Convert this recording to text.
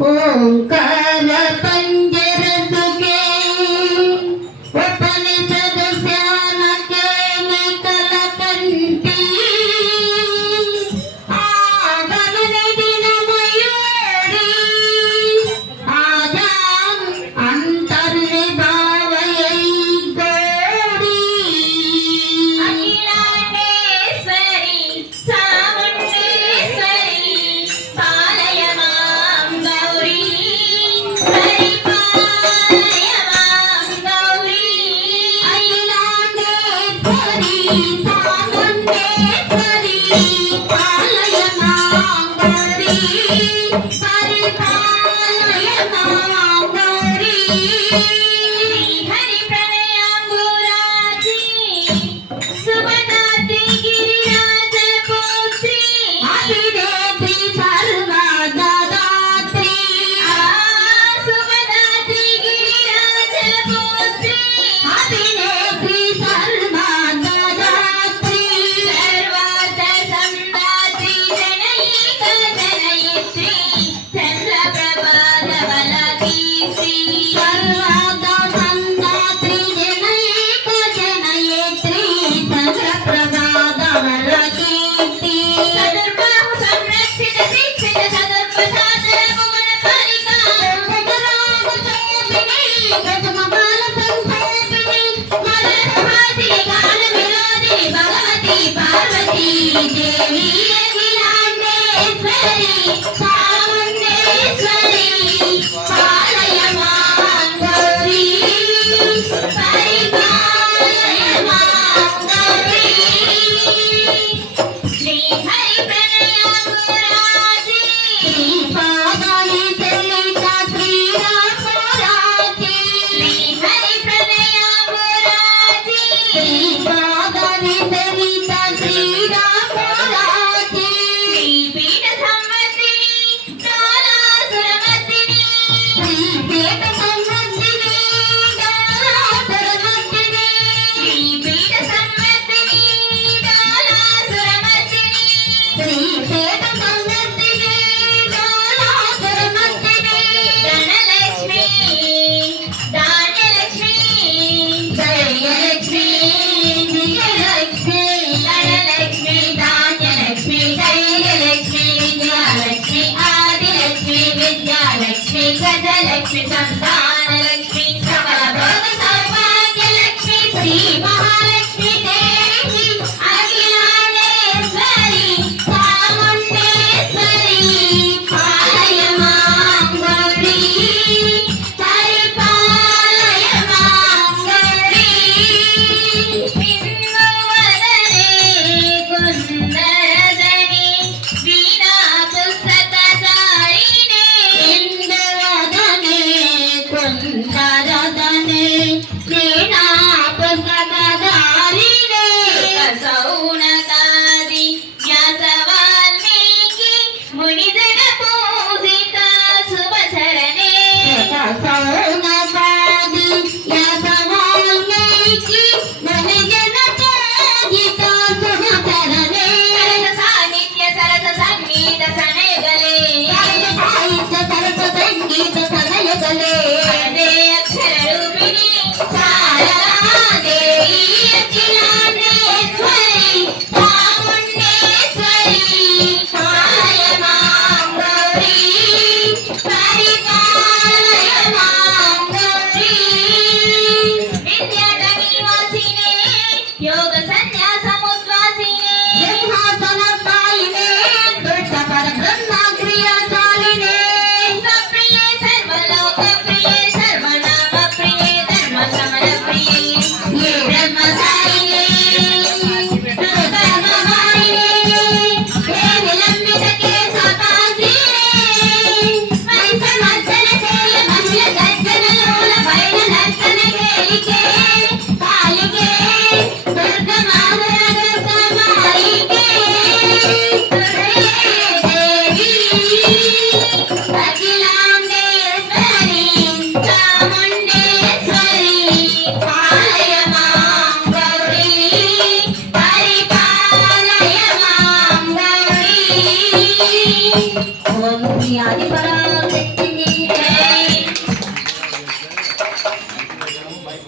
ओंकार पंजर सुखे उपनिषद ध्यान के कलकंठी आगमन दिन मयूरी आजाम अंतर्निभावयै गौरी अखिलांडेश्वरी चामुंडेश्वरी पालय मां गौरी परिपालय मां गौरी अखिलांडेश्वरी चामुंडेश्वरी पालय मां गौरी परिपालय मां गौरी हरि प्रणयाम्बुराजी सुभदात्री गिरिराज पुत्री अभिनेत्री सर्वदात्री सुभदात्री गिरिराज पुत्री अभिनेत्री सर्वदात्री सर्वार्थ संदात्री जनैक जनयित्री चंद्रप्रभा धवल कीर्ति सर्वदा संदात्री जनैक जनयित्री चंद्रप्रभाधवल कीर्ति सदर्भाहु संरक्षित शिक्षित सदर्भसाधर भुवन पालिका गजराज शोभिनी गजमबाल संभोगिनी मदनहासिनी काल विनोदिनी भगवती पार्वती देवी अखिलांडेश्वरी चामुंडेश्वरी पालय मां गौरी परिपालय मां गौरी श्री हरि प्रणयाम्बुराजी श्रीपादानि चलिता श्रीरामराजे श्री हरि प्रणयाम्बुराजी श्रीपादानि चलिता श्रीरामराजे श्रीपीठ संवर्धिनी कालासुरमर्दिनी श्रीपीठ संवर्धिनी कालासुरमर्दिनी श्रीपीठ संवर्धिनी कालासुरमर्दिनी श्रीपीठ संवर्धिनी कालासुरमर्दिनी धनलक्ष्मी धान्यलक्ष्मी जयलक्ष्मी विजयलक्ष्मी धनलक्ष्मी धान्यलक्ष्मी धैर्यलक्ष्मी विद्यालक्ष्मी आदिलक्ष्मी विद्यालक्ष्मी गजलक्ष्मी संतानलक्ष्मी सकल भोग सौभाग्यलक्ष्मी श्री महालक्ष्मी देवी अखिलांडेश्वरी चामुंडेश्वरी पालय मां गौरी परिपालय मां गौरी बिंदुवदने कुंदरदने वीणा पुस्तकधारिणे इंद्रवदने कुंदरदने वीणा पुस्तकधारिणे सौनकादि व्यासवाल्मीकि मुनिजन पूजिता शुभचरणे सौनकादि यासवाल्मीकि मुनिजन पूजिता शुभचरणे सरस साहित्य सरस संगीत सनयगले साहित्य सरस संगीत सनयगले वरदे अक्षर रूपिणी शारदा देवी अखिलांडेश्वरी चामुंडेश्वरी पालय मां गौरी परिपालय मां गौरी विद्याधनीवासिने योग संन्यासमुद्वासिने सिंहासनपालिने दुष्ट परब्रह्म क्रियाशालिने विश्वप्रिये सर्वलोकप्रिये सर्वनामप्रिये धर्मसमरप्रिये ये ब्रह्मचारिणे दुर्गमवारिणे हे विलंबित केशपासिने वैष्णवजन शैल मंगल गर्जन लोल भैर नर्तन केलिके कालिके दुर्गमाधुर समालिके दुर्गे देवी अखिलांडेश्वरी चामुंडेश्वरी पालय मां गौरी परिपालय मां गौरी ఓం క్రియాది పరాశక్తి